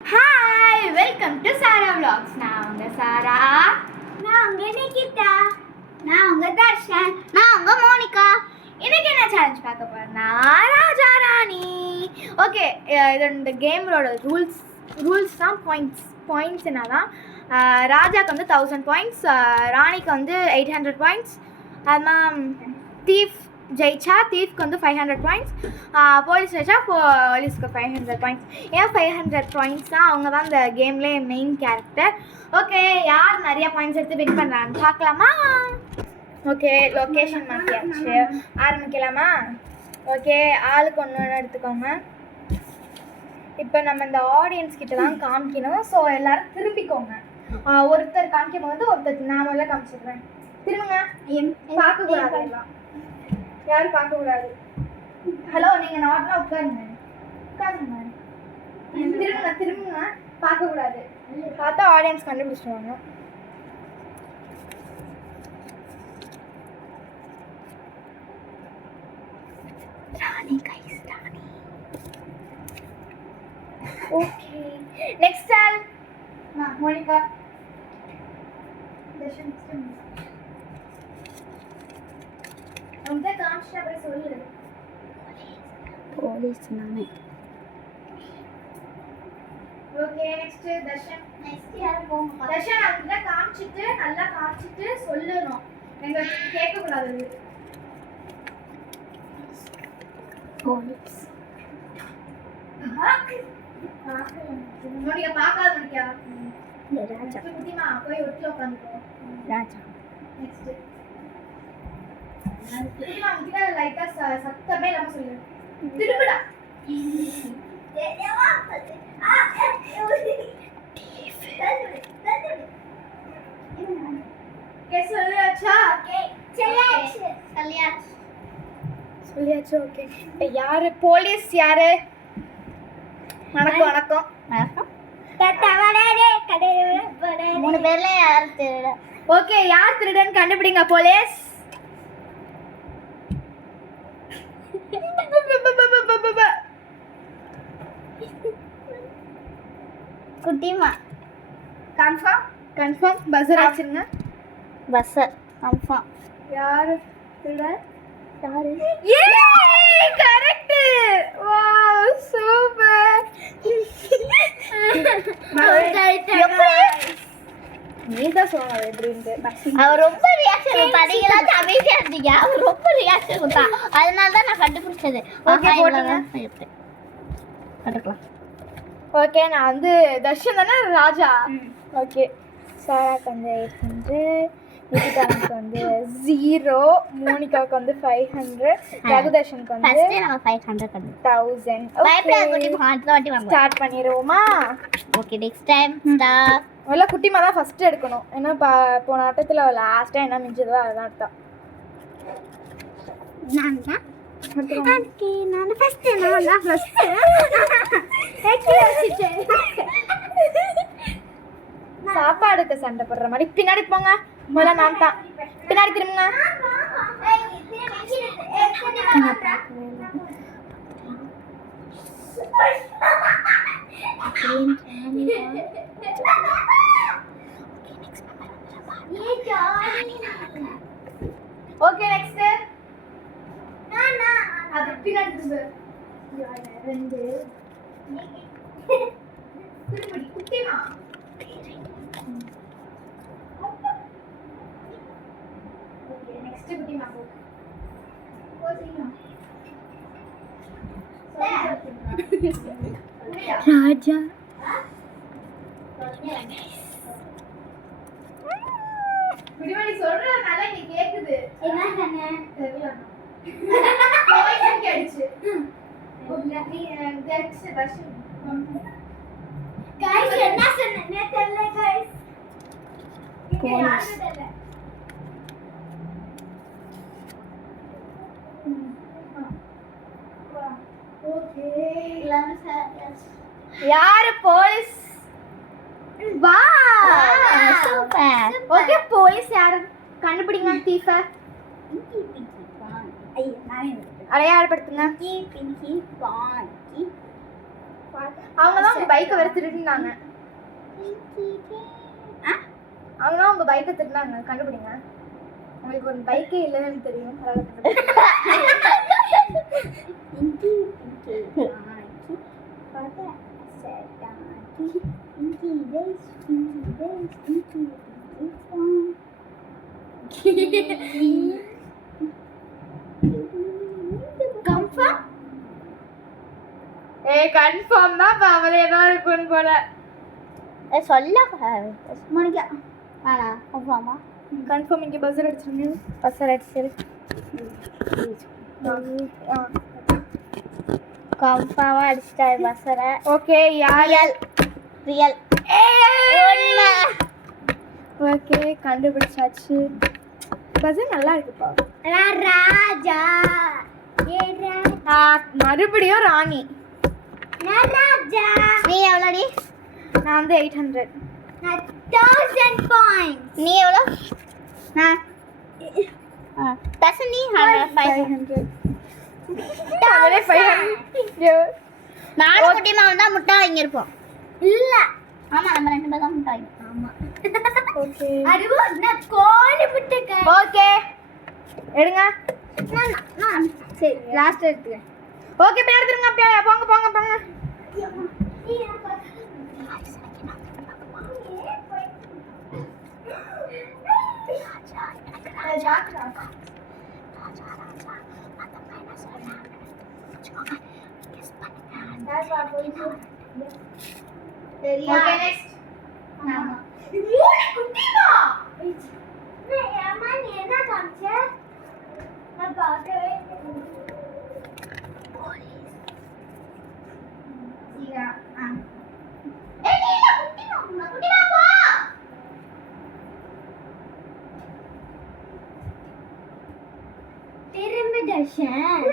Hi, welcome to Sara vlogs. நான் உங்க சாரா. நான் உங்க நிகிதா. நான் உங்க தர்ஷன். நான் உங்க மோனிகா. இன்னைக்கு என்ன சேலஞ்ச் பார்க்க போறேன்னா ராஜா ராணி. ஓகே, இது இந்த கேமோட ரூல்ஸ் தான். பாயிண்ட்ஸ் என்னதான், ராஜாக்கு வந்து 1000 பாயிண்ட்ஸ், ராணிக்கு வந்து 800 பாயிண்ட்ஸ். அதுமாதிரி தீஃப் ஜெயிச்சா தீஃப்க்கு வந்து 500 பாயிண்ட்ஸ், போலீஸ் ஜெயிச்சா போலீஸ்க்கு 500 பாயிண்ட்ஸ். ஏன் 500 பாயிண்ட்ஸ் தான், அவங்க தான் இந்த கேம்லேயே மெயின் கேரக்டர். ஓகே, யார் நிறைய பாயிண்ட்ஸ் எடுத்து வின் பண்ணுறான்னு பார்க்கலாமா? ஓகே, லொக்கேஷன் மாற்றியாச்சு, ஆரம்பிக்கலாமா? ஓகே, ஆளுக்கு ஒன்று எடுத்துக்கோங்க. இப்போ நம்ம இந்த ஆடியன்ஸ் கிட்ட தான் காமிக்கணும். ஸோ எல்லோரும் திரும்பிக்கோங்க. ஒருத்தர் காமிக்கும் போது ஒருத்தர் நான் முதல்ல காமிச்சிடுறேன். திரும்புங்க, பார்க்கக்கூடாது, யாரும் பார்க்கக்கூடாது. ஹலோ, நீங்கள் நார்மலாக உட்காருங்க. திரும்புங்க, பார்க்கக்கூடாது. பார்த்தா ஆடியன்ஸ் கண்டுபிடிச்சிடுவாங்க. ராணி கைஸ், ராணி. ஓகே, நெக்ஸ்ட் ஆள் மோனிகா. உங்க காமிச்சா அப்புறம் சொல்லு. போலீஸ் நானே. Okay, next Darshan. நெக்ஸ்ட் யார் போங்க? தர்ஷன் அதுல காமிச்சிட்டு நல்லா காமிச்சிட்டு சொல்லணும். எங்க கேட்க கூடாது. போலீஸ். மோனிகா பார்க்காத மோனிகா. ராஜா. குட்டிமா போய் ஒட்டில உட்காந்துக்கோ. ராஜா. நெக்ஸ்ட் குட்டிமா உங்ககிட்ட லைட்டா சத்தமே இல்லாம சொல்லு. திரும்புடா. சொல்லியாச்சு. ஓகே, இப்போ யாரு போலீஸ்? யாரு? வணக்கம். வணக்கம். வணக்கம். மூணு பேர்ல யார் திருட? ஓகே, யார் திருடன் கண்டுபிடிங்க போலீஸ். குட்டிமா. கன்ஃபார்ம் பஸர் ஆச்சுங்க. Buzzer confirm. யாரு திருடன்? யாரு? ஏய், கரெக்ட். Wow, super. நீதான் சொன்ன எப்படின்னு. அவர் ரொம்ப ரியாக்ஷன் கொடுத்தா. நீங்களா அமைதியா இருந்தீங்க. அவர் ரொம்ப ரியாக்ஷன் கொடுத்தா, அதனால தான் நான் கண்டுபிடிச்சது. ஓகே, போடுங்க. கண்டுக்கலாம். ஓகே, நான் வந்து தர்ஷன் தானே ராஜா. ஓகே, சாராக்கு வந்து 800, நிகிதாவுக்கு வந்து 0, மோனிகாவுக்கு வந்து 500, ரகுதர்ஷனுக்கு வந்து ஃபர்ஸ்ட் நம்ம 500 1000. பைப்ல குட்டி மாத்த வாட்டி வாங்க. ஸ்டார்ட் பண்ணிடுவோமா? Okay, next time start. முதல்ல குட்டிமா தான் ஃபர்ஸ்ட் எடுக்கணும். ஏன்னா போன ஆட்டத்தில் லாஸ்ட்டாக என்ன மிஞ்சதோ அதுதான் எடுத்தான். சாப்பாடுக்கு சண்டை போடுற மாதிரி பின்னாடி போங்க. முதல்ல நான் தான். பின்னாடி திரும்புங்க. ஓகே, நெக்ஸ்ட் அது பின்னாடி திரும்பு. ரெண்டு திரும்பி குட்டிமா. ஓகே, நெக்ஸ்ட் குட்டிமா போ. ராஜா. குடிமணி சொல்றதுனால நீ கேக்குது. என்ன சொன்ன? தெரியல. போய் கேடுச்சு. நீ தட்ஸ் தர்ஷன். गाइस என்ன சொன்னே தெரியல गाइस. போலீஸ். ஓகே, யாரு போலீஸ்? வா, சூப்பர். ஓகே, போலீஸ் யாரு கண்டுபிடிங்க. தீஃப அடையாளப்படுத்துங்க. அவங்க தான் உங்க பைக்கை வேற திருடினாங்க. அவங்க தான் உங்க பைக்கை திருடினாங்க. கண்டுபிடிங்க. உங்களுக்கு ஒரு பைக்கே இல்லைன்னு தெரியும். கன்ஃபார்ம் கன்ஃபார்ம் தான். இப்போ அவளே தான் இருக்குன்னு போல. சொல்ல மணிக்கா ஆனா கன்ஃபார்மா கன்ஃபார்ம் இங்கே பஸ்ஸர் அடிச்சிருங்க. பஸ்ஸர் அடிச்சிரு கன்ஃபார்மா அடிச்சிட்டாரு பஸ்ஸரை. ஓகே யார் ரியல் ஓகே கண்டுபிடிச்சாச்சு. பஸ்ஸர் நல்லா இருக்குப்பா. ராஜா மறுபடியும் ராணி. ராஜா நீ எவ்வளோடி? நான் வந்து 800. 1000 பாயிண்ட்ஸ். நீ எவ்வளோ? நான் தசன் நீ 500. அவரே 500. நானும் குட்டி மாவன் தான் முட்டை வாங்கியிருப்போம். இல்ல ஆமா நம்ம 2 பேர் தான் முட்டை வாங்கி. ஆமா ஓகே அதுவா நான் கோழி முட்டை ஓகே எடுங்க. நான் சரி லாஸ்ட் எடுத்துக்க. ஓகே போய் எடுத்துருங்க. போங்க போங்க போங்க. சரியா? Okay next. ஆமா. குட்டிமா அம்மா நீ என்ன காமிச்ச? நான் பார்க்கவே சீரா ஏய் நீ என்ன குட்டிமா போ. திரும்பி தர்ஷன்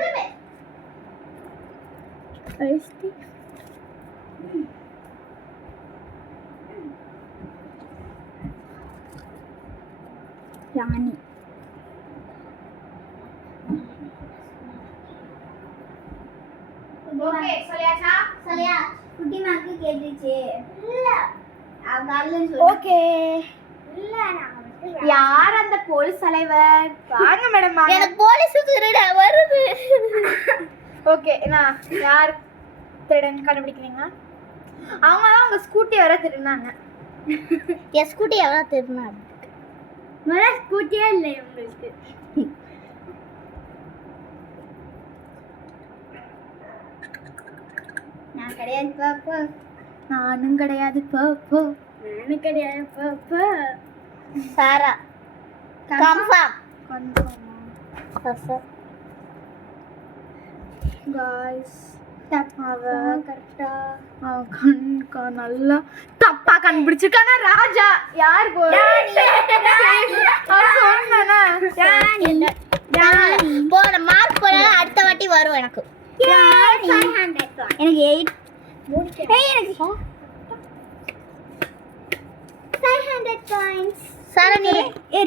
ஐஸ்டி ராணி ஓகே சொல்லியாச்சா? சரியா குட்டி மாக்கு கேட்டுச்சு. இல்ல அவங்களே ஓகே இல்ல நான் யார் அந்த போலீஸ் தலைவர்? வாங்க மேடம் வாங்க. எனக்கு போலீஸ் திருட வருது. ஓகே நான் யார் திருடன் கண்டுபிடிக்கிறீங்க? அவங்க தான் உங்க ஸ்கூட்டி வர திருடினாங்க. என் ஸ்கூட்டி எவ்வளோ திருடினாரு? முதல்ல ஸ்கூட்டியே இல்லை உங்களுக்கு. நான் கிடையாது பாப்பா. நானும் கிடையாது போ. நானும் கிடையாது பாப்பா. சாரா கன்ஃபார்ம் கன்ஃபார்ம் காய்ஸ். கரெக்டா நல்லா தப்பா கண்டுபிடிச்சிருக்கானா? ராஜா யார் போன மார்க் போல அடுத்த வாட்டி வரும் எனக்கு. எனக்கு 8 எனக்கு 500 பாயிண்ட்ஸ். சரணி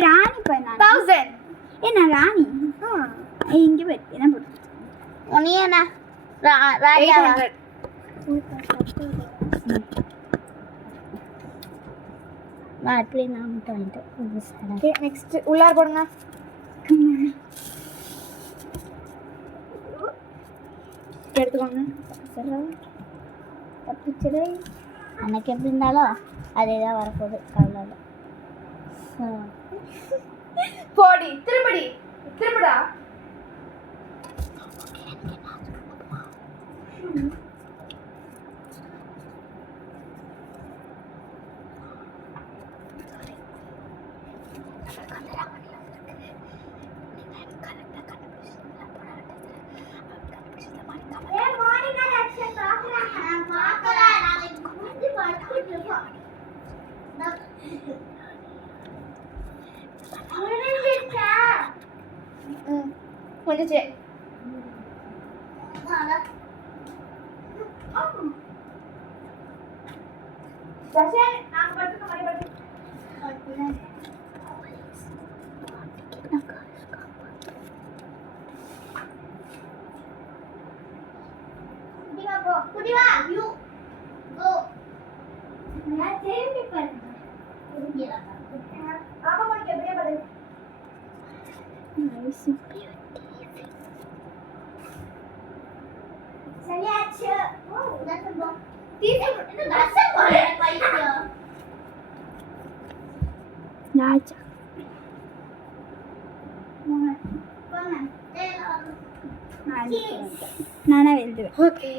ராணி பண்ணா 1000. நான் ராணி இங்க போய் என்ன போட்டு நீ என்ன ராஜா 800. நான் அப்படியே நான் மட்டும் வாங்கிட்டேன். ஓகே நெக்ஸ்ட் உள்ளார போடுங்க. எடுத்துக்கோங்க. தப்பிச்சிடு. அன்னைக்கு எப்படி இருந்தாலும் அதே தான் வரப்போகுது. கவலை இல்லை. போடி திரும்புடா. முடிஞ்சு. குடிவா திரும்பி பாருங்க. ஆமா மோனிகா எப்படியே பாரு. சரியாச்சு. ஓ தசம் போ. இது தசம் போல பைத்தியம். ராஜா நானா எழுதுவேன். ஓகே,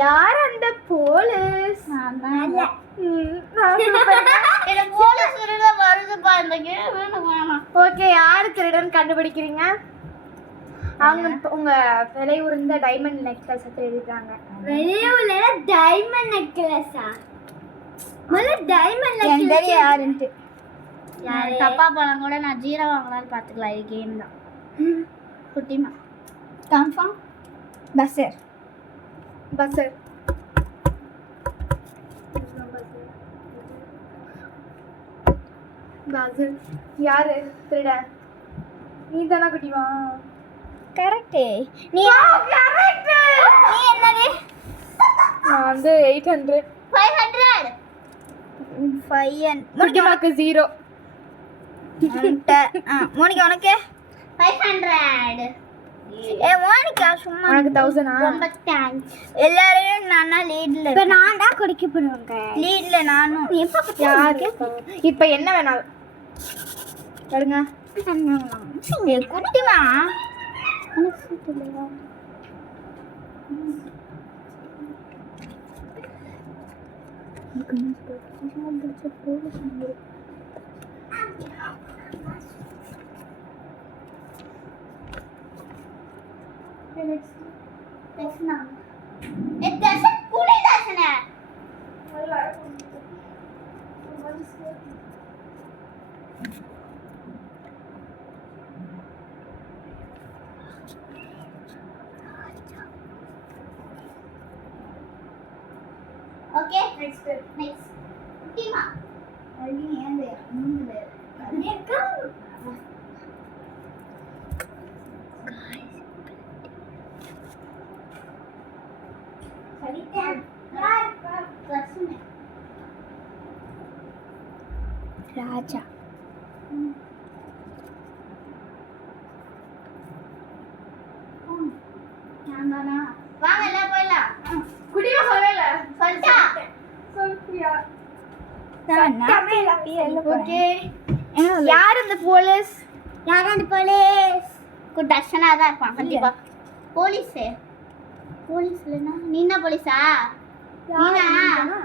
யார் அந்த போலீஸ்? நான் போலீஸ் திருட வருதுப்பா இந்த கேம் வேணும். ஓகே, யார் திருடன் கண்டுபிடிக்கிறீங்க? அவங்க உங்க விலை உயர்ந்த டைமண்ட் நெக்லஸ் திருடிட்டாங்க. வெளியூர்ல டைமண்ட் நெக்லஸா? முதல்ல டைமண்ட் நெக்லஸ் யாருன்ட்டு தப்பா போனா கூட நான் ஜீரோ வாங்கலாம்னு பாத்துக்கலாம். இது கேம் தான். குட்டிமா கன்ஃபார்ம். பஸ்ஸர் பஸ்ஸர் பஸ்ஸர் யாரு திருட? நீ தானா குட்டிமா? கரெக்ட். நீ கரெக்ட். நீ என்னது? நான் வந்து 800. 500. 5 குட்டிமாக்கு 0. மோனிகா உனக்கு 500. மோனிகா சும்மா உனக்கு 1000. ரொம்ப தேங்க்ஸ். எல்லாரையும் நானா லீட்ல. இப்ப நான் தான் குடிக்க போறேங்க. லீட்ல நானும். எப்ப யாரு? இப்போ என்ன வேணாலும் எடுங்க. குட்டிமா ஓகே நெக்ஸ்ட் குட்டிமா அடி ஏந்து மூணுல அடேக்கா சரிதான் யார் பிரச்சனை ராஜா நானா வாங்க எல்லாம் போயிடலாம். குட்டிமா சொல்லல. சொல்லிட்டா சொல்றியா? ஓகே, யார் அந்த போலீஸ்? யார் அந்த போலீஸ்? தர்ஷனா தான் இருப்பான் கண்டிப்பா. போலீஸ் போலீஸ் இல்லைன்னா நீ என்ன போலீஸா? நீனா?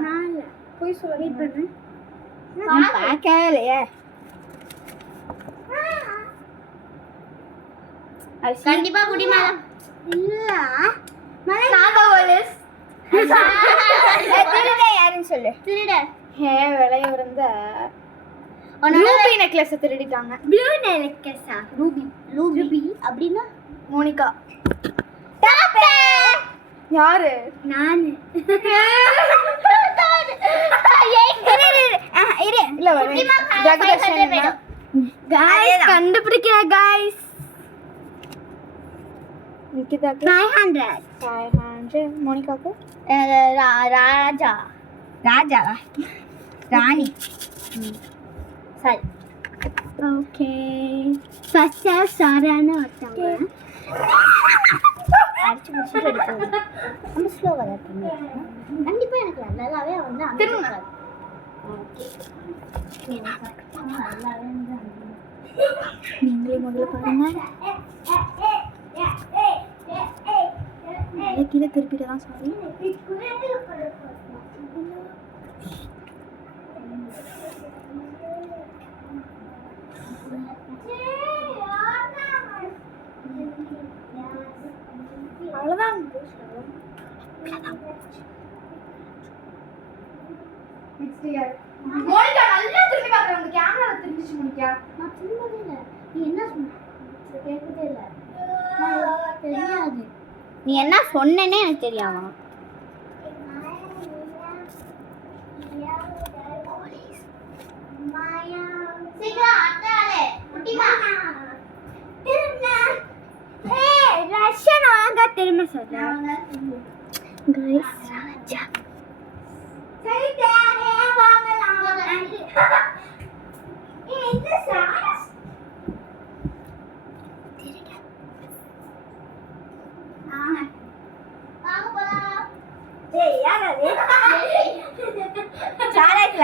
நான் இல்ல. போய் சொல்ல. வெயிட் பண்ணு. பார்க்கலையே. கண்டிப்பா குடிமா இல்ல நான் போலீஸ். திருட யாருன்னு சொல்லு. திருட விலை உயர்ந்த ரூபி நெக்லஸ் திருடிட்டாங்க. ப்ளூ நெக்லஸா? ரூபி ரூபி அப்படின்னா மோனிகா. யாரு? நானு. இல்ல ஜெகதர்ஷன். गाइस கண்டுபிடிக்கிற गाइस. நிக்கிதாக்கு 500. மோனிகாக்கு ராஜா ராஜாவா? ராணி. சரி ஓகே. ஃபர்ஸ்ட் சாரான ஒருத்தங்க அடிச்சு முடிச்சு எடுத்தாங்க. நம்ம ஸ்லோவா தான் பண்ணீங்க. கண்டிப்பா எனக்கு நல்லாவே வந்து திரும்ப. ஓகே நல்லாவே வந்து நீங்களே முதல்ல பாருங்க. கீழே திருப்பிட்டு சாரி. அவ்வளோதான். மோனிகா நல்லா திரும்பி பார்க்குறேன். உங்க கேமரா திரும்பிச்சு மோனிகா. நான் திரும்பவே இல்லை. நீ என்ன சொன்ன? கேட்கவே இல்லை. தெரியாது. நீ என்ன சொன்னேன்னே எனக்கு தெரியாமா? சீக்கிரம் அட்டாளே குட்டிமா ரஷன் வாங்க திரும்ப சொல்றேன். गाइस ராஜா சரிடா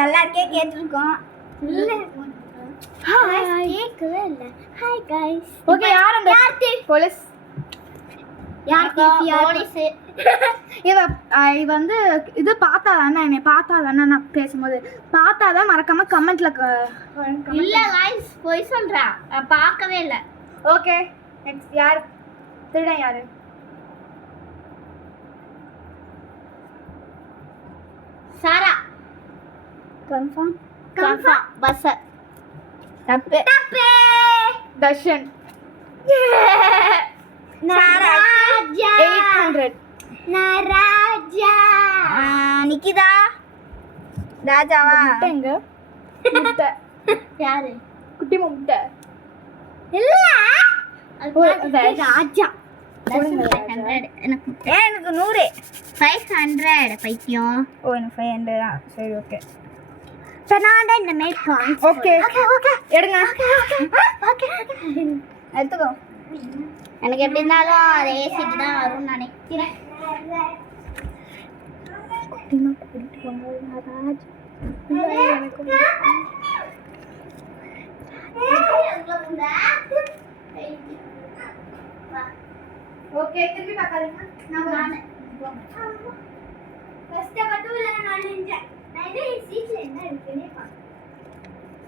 எல்லாருக்கே கேட்டிருக்கோம். இல்ல கேட்கவே இல்லை. Hi guys. ஓகே, யார் அந்த போலீஸ்? போலீஸ் இவ வந்து இது பார்த்தாதானே, என்னை பார்த்தாதானே நான் பேசும்போது பார்த்தாதான் மறக்காம கமெண்ட்ல இல்ல கைஸ் போய் சொல்றா. பார்க்கவே இல்லை. ஓகே, நெக்ஸ்ட் யார் திருடன்? யாரு? சாரா. கன்ஃபார்ம் பஸ். தப்பு. தர்ஷன். நராஜா. 800. நராஜா. நிக்கிதா. ராஜாவா? முட்டை எங்க? முட்டை யாரு? குட்டி முட்டை இல்ல ராஜா. ராஜா. சொல்லுங்க, 500. எனக்கு எனக்கு 100. 500 பைத்தியம். ஓ, எனக்கு 500 தான். சரி, ஓகே. பெனாண்டா இந்த மேல் பாயிண்ட்ஸ். ஓகே ஓகே எடுங்க. ஓகே எடுத்துக்கோ. எனக்கு எப்படி இருந்தாலும் அதே சீட்டு தான் வரும்னு நினைக்கிறேன். ஓகே, திருப்பி பார்க்காதீங்க. நான் கஷ்டப்பட்டு உள்ள நான் நினைச்சேன். நான் இந்த சீட்ல என்ன இருக்குன்னு பாக்கிறேன்.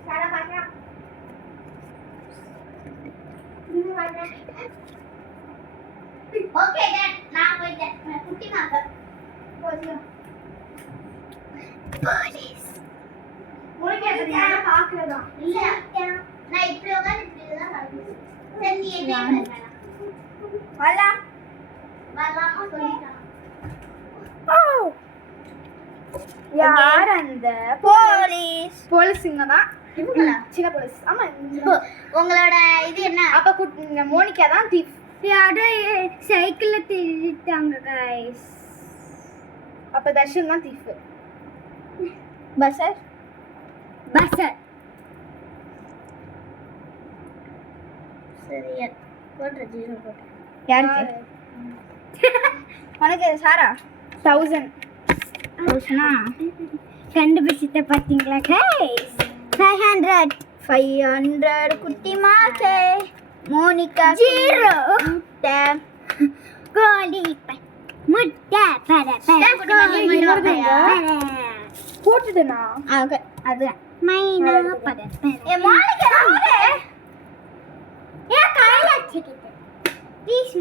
சாரா பாக்கறா. Okay done. நான் போயிட்டேன். குட்டி மாக்க போறோம். போலீஸ். உனக்கு என்ன பார்க்கறதா? இல்ல நான் இப்படி உட்கார்ந்து தான் பாக்குறேன். சரி நீ என்ன பண்ணலாம்? வரலாம். வரலாமா சொல்லிட்டான். ஓ, யார் அந்த போலீஸ்? போலீஸுங்க தான். இவங்களா? சின்ன போலீஸ். ஆமா. உங்களோட இது என்ன? அப்ப மோனிகா தான் தீப். யாரோ சைக்கிள்ல திருடிட்டாங்க गाइस. அப்ப தர்ஷன் தான் தீப். பஸ்ஸர். சரி போட்ற 0 போட்ற. யாருக்கு? உனக்கு சாரா 1000. கண்டுபிடிச்சிட்ட பாத்தீங்களா गाइस? 500 குட்டி மாக்கே. மோனிகா 0 முட்டை கோலி முட்டை போட்டுட்டேனா? ஓகே அது மைனா பட ஏ மோனிகா ஏ கையில வச்சிக்கிட்டு ப்ளீஸ்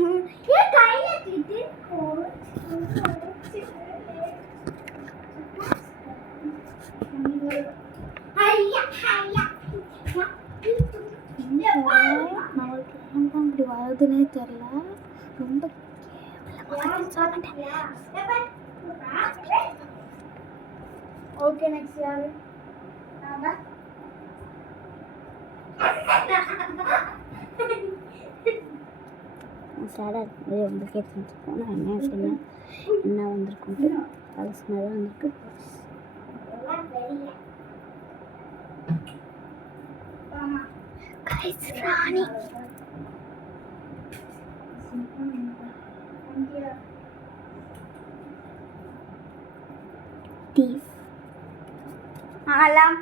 ஏ கையில வச்சிக்கிட்டு ஐயா நம்மளுக்கு ஏன் தான் இப்படி வருதுன்னே தெரியல. ரொம்ப ஓகே, நெக்ஸ்ட் யாரு? சாரா ரொம்ப கேட்டுட்டு போனா என்ன சொன்னேன் என்ன வந்திருக்கும் அது சொன்னது வந்திருக்கு. கைஸ் ராணி தீஸ் அலாம்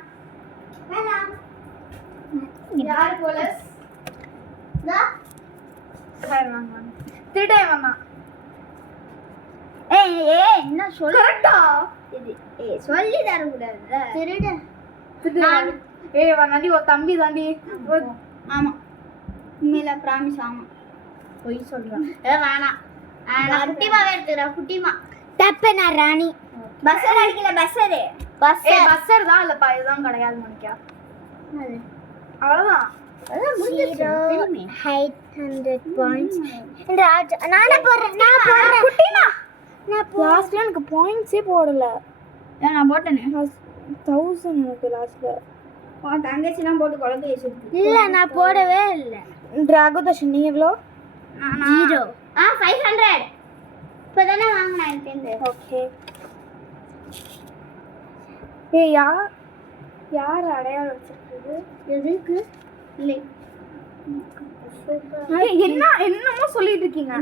யார் போலீஸ்? திருடே மாமா. என்ன சொல்ல கரெக்டா? சொல்லி தர கூடாது. திருட நண்டி ஒரு தம்பி தாண்டி. ஆமா உண்மையில ப்ராமிஸ். ஆமா பொய் சொல்றேன். வேணாம் நான் குட்டிமாவே எடுத்துக்கிறேன். குட்டிமா தப்பு. நான் ராணி. பஸ்ஸர் அடிக்கல. பஸ்ஸர் தான் இல்லப்பா, இதுதான் கிடையாது மோனிகா. அவ்வளவுதான். 800 points. நானே போடுறேன். குட்டிமா லாஸ்ட்ல எனக்கு பாயிண்ட்ஸே போடல. நான் போட்டேனே 1000 எனக்கு லாஸ்ட்ல. தங்கச்சிலாம் போட்டு குழந்தை வச்சிருக்கு. இல்ல நான் போடவே இல்லை. ராகுதர்ஷன் நீ எவ்வளோ? 0. 500 இப்பதானே வாங்கினேன் எனக்கு. ஓகே. யார் அடையாளம் வச்சிருக்குது? எதுக்கு? இல்லை என்னமோ சொல்லிட்டு இருக்கீங்க.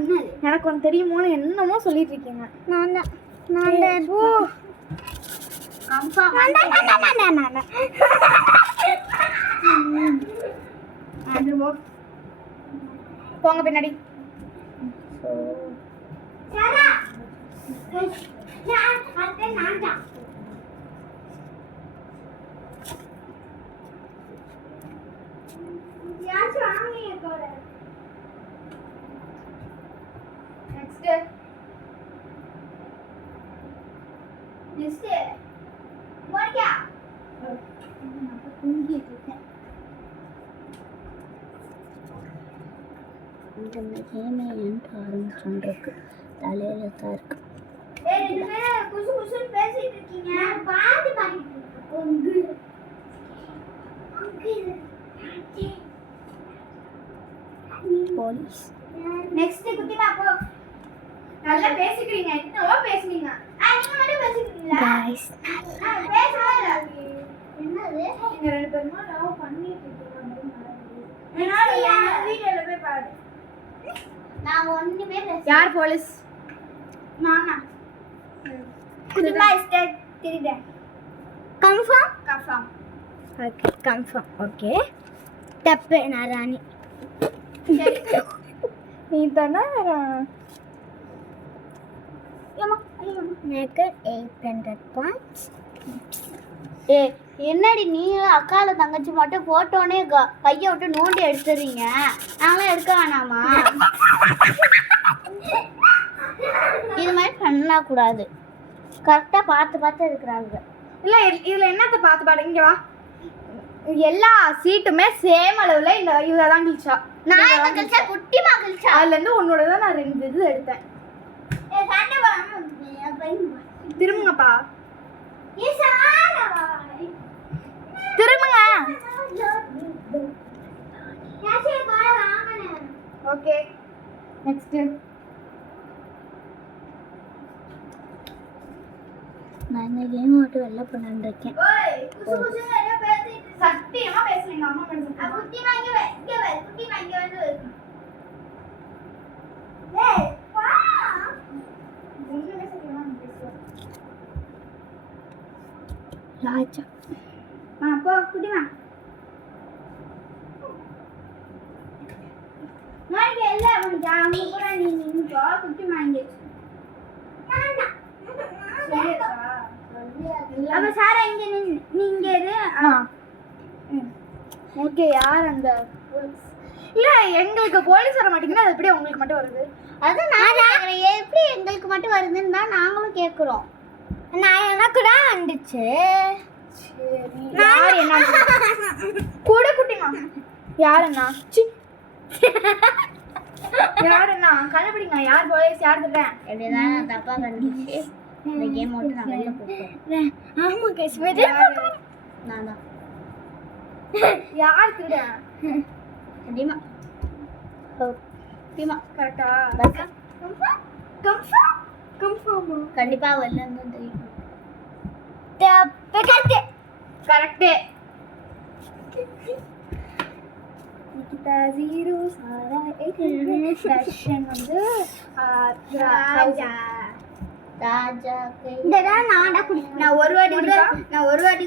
எனக்கு ஒன்று தெரியுமோன்னு என்னமோ சொல்லிட்டு இருக்கீங்க. கன்ஃபார்ம் போங்க பின்னாடி. நெக்ஸ்ட் மோனிகா தூங்கிட்டு இருக்கேன். இந்த கேமே என்கிட்ட ஆரம்பிச்சுருக்கு தலையில தான் இருக்கு. ரெண்டு பேரும் குசு குசுன்னு பேசிட்டு இருக்கீங்க. பாட்டு பாடிட்டு இருக்கேன். போலீஸ் நெக்ஸ்ட் குட்டிமா போ. நல்லா பேசிக்கிறீங்க. என்னவோ பேசுனீங்க. நீங்க மட்டும் பேசிக்கிறீங்களா? गाइस பேசவே என்னது? நீங்க ரெண்டு பேருமா லவ் பண்ணிட்டு இருக்கீங்க. வீடியோல போய் பாரு. நான் ஒண்ணுமே பேச. யார் போலீஸ்? நானா? குட்டிமா ஸ்டார்ட் தெரியுதா? Confirm confirm. Okay confirm okay टप्पे नारानी நீ தானே ஏமா ஐயோ मेरे 800 पॉइंट्स. என்னடி நீ அக்கால தங்கச்சி மட்டும் போட்டோனே கையை விட்டு நோண்டி எடுத்துறீங்க. நாங்களும் எடுக்க வேணாமா? இது மாதிரி பண்ணக்கூடாது. கரெக்டாக பார்த்து பார்த்து எடுக்கிறாங்க. இல்ல இதுல என்னத்த பார்த்து பாடு. இங்க வா. எல்லா சீட்டுமே சேம் அளவுல இந்த இவ தான் கிழிச்சா. நான் என்ன கழிச்சா? குட்டிமா கழிச்சா. அதுல இருந்து உன்னோட தான் நான் 2 இது எடுத்தேன். சண்டை போடாம திரும்புங்கப்பா. திரும்புங்க. திரும்புங்க. Okay next. நான் இந்த கேம் விட்டு வெளில போலான்னு இருக்கேன். சத்தியமா பேசுறீங்க அம்மா மேடம். ஒண்ணுமே சத்தியமா நான் பேசுவேன். ராஜா போ குட்டிமா. மாணிக்க இல்ல உனக்கு அவங்க கூட நீ நின்னுக்கோ. குட்டிமா இங்க அப்ப சாரா இங்க நீங்க இரு. ஓகே யார் அந்த போலீஸ்? இல்ல எங்களுக்கு போலீஸ் வர மாட்டேங்குது. அது எப்படி உங்களுக்கு மட்டும் வருது? அது நான் கேக்குறேன். எப்படி எங்களுக்கு மட்டும் வருதுன்னு தான் நாங்களும் கேக்குறோம். நான் எனக்கு தான் வந்துச்சு. யார் என்ன கூட குட்டிமா? யார் என்ன? யார் என்ன? கண்டுபிடிங்க. யார் போலீஸ் யார் திருடன்? எப்படிதான் தப்பா கண்டுச்சு. இந்த கேம் விட்டு நான் வெளில போறேன். ஆமா गाइस நான் தான். யார் திருடன்? குட்டிமா. குட்டிமா கரெக்டா? கன்ஃபார்ம். கன்ஃபார்ம். கண்டிப்பா வெளில இருந்து தெரியும். टप्पे करते கரெக்ட். நிகிதா 0 சாரா 8 தர்ஷன் வந்து ராஜா இதெல்லாம் நான் தான் குடிக்கிறேன். நான் ஒரு வாட்டி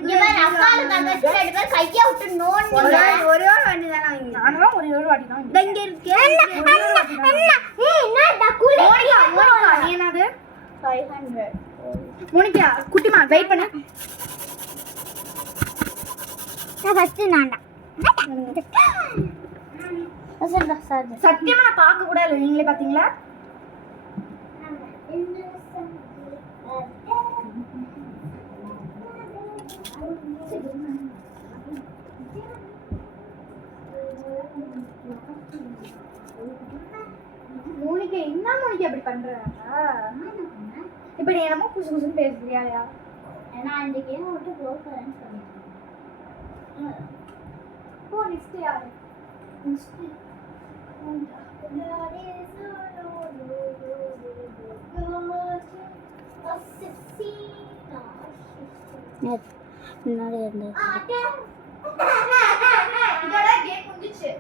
கூட அக்கால தங்கச்சி ரெண்டு பேர் கையை விட்டு நோண்டுங்க. ஒரு வாட்டி தானே வாங்கி. நானும் ஒரே ஒரு வாட்டி தான். இங்க இருக்கு. மோனிகா நீ என்னது? 500. மோனிகா குட்டிமா வெயிட் பண்ணு. நான் ஃபர்ஸ்ட் நான் தான். சத்தியமா நான் பார்க்க கூட இல்லை. நீங்களே பாத்தீங்களா? மோனிகா என்ன மோனிகா அப்படி பண்ற? இப்படி என்னமோ குசு குசுன்னு பேசுறியா? ஏன்னா இந்த கேம் விட்டு போகிறேன்னு சொன்னேன். போ நெக்ஸ்ட் யாரு? முன்னாடி இருந்தது இதோட கேம் முடிஞ்சிச்சு.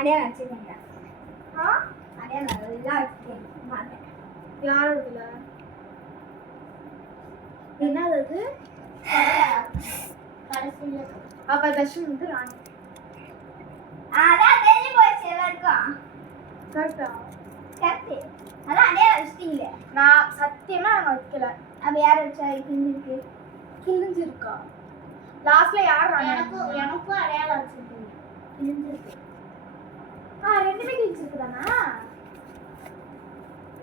அடையாளம் வச்சுக்கோங்க. ஆ அடையாளம் எல்லாம் வச்சுக்கோங்க. மாட்டேன். யாரோடதுல என்னது அது? கடைசியில் அப்ப தர்ஷன் வந்து ராணி. அதான் தெரிஞ்சு போச்சு எல்லாருக்கும். கரெக்டா? கரெக்டு. அதான் அடையாளம் வச்சுட்டீங்க. நான் சத்தியமா நான் வைக்கல. அப்போ யார் வச்சா கிழிஞ்சிருக்கு? கிழிஞ்சிருக்கா? லாஸ்ட்ல யார் ராணி? எனக்கும் அடையாளம் வச்சுருக்கீங்க. கிழிஞ்சிருக்கு. ரெண்டுமே கிழிஞ்சிருக்குதானா?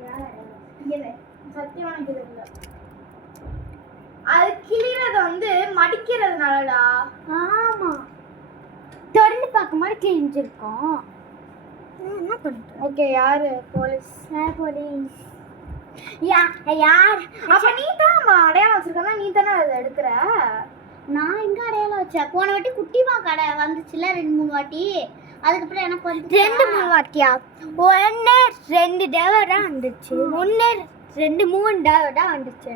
யார் அடையாளம்? இங்கே சத்தியமா எனக்கு தெரியல. அது கிழிறது வந்து மடிக்கிறதுனாலடா. ஆமா திறந்து பார்க்கும்போது கிழிஞ்சிருக்கோம். என்ன பண்ணுறேன்? ஓகே, யாரு? போலீஸ். போலீஸ் யார்? அப்ப நீ தான் அடையாளம் வச்சிருக்கா, நீ தானே அதை எடுக்கிற. நான் எங்க அடையாளம் வச்சேன்? போன வாட்டி குட்டிமா கடை வந்துச்சுல 2-3 வாட்டி. அதுக்கப்புறம் எனக்கு வந்து 2-3 வாட்டியா? 1-2 தடவை தான் வந்துச்சு. 1-2-3 தடவை தான் வந்துச்சு.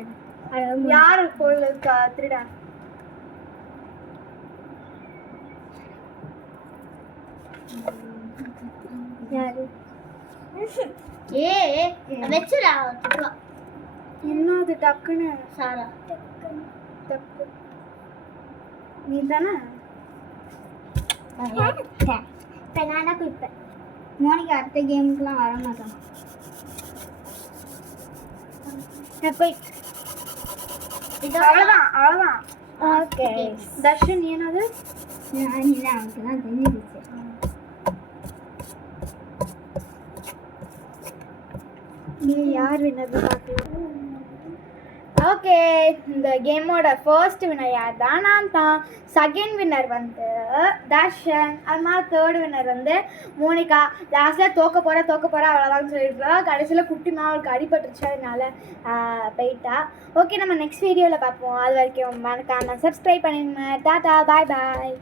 யாரு போலீஸ் திருடன்? யாரு? வச்சுடா. என்னது டக்குன்னு? சாரா. தப்பு. நீ தானே? இப்போ நான் தான் குடிப்பேன். மோனிகா அடுத்த கேமுக்குலாம் வர மாட்டான். போய் அவ்வளவுதான் அவ்வளவுதான். ஓகே. தர்ஷன் என்னது? அவனுக்கு தான் தெரிஞ்சிருச்சு. நீ யார் வின்னர் பார்க்கலாம். ஓகே, இந்த கேமோட ஃபர்ஸ்ட் வின்னர் யார் தான்? நான் தான். செகண்ட் வின்னர் வந்து தர்ஷன். அது மாதிரி தேர்ட் வின்னர் வந்து மோனிகா. லாஸ்ட்டில் தோக்க போகிறா அவ்வளோதான் சொல்லிட்டு கடைசியில் குட்டிமா அவளுக்கு அடிபட்டுருச்சு, அதனால போயிட்டா. ஓகே, நம்ம நெக்ஸ்ட் வீடியோவில் பார்ப்போம். அது வரைக்கும் மறக்காம சப்ஸ்கிரைப் பண்ணிடுங்க. டாடா, பாய் பாய்.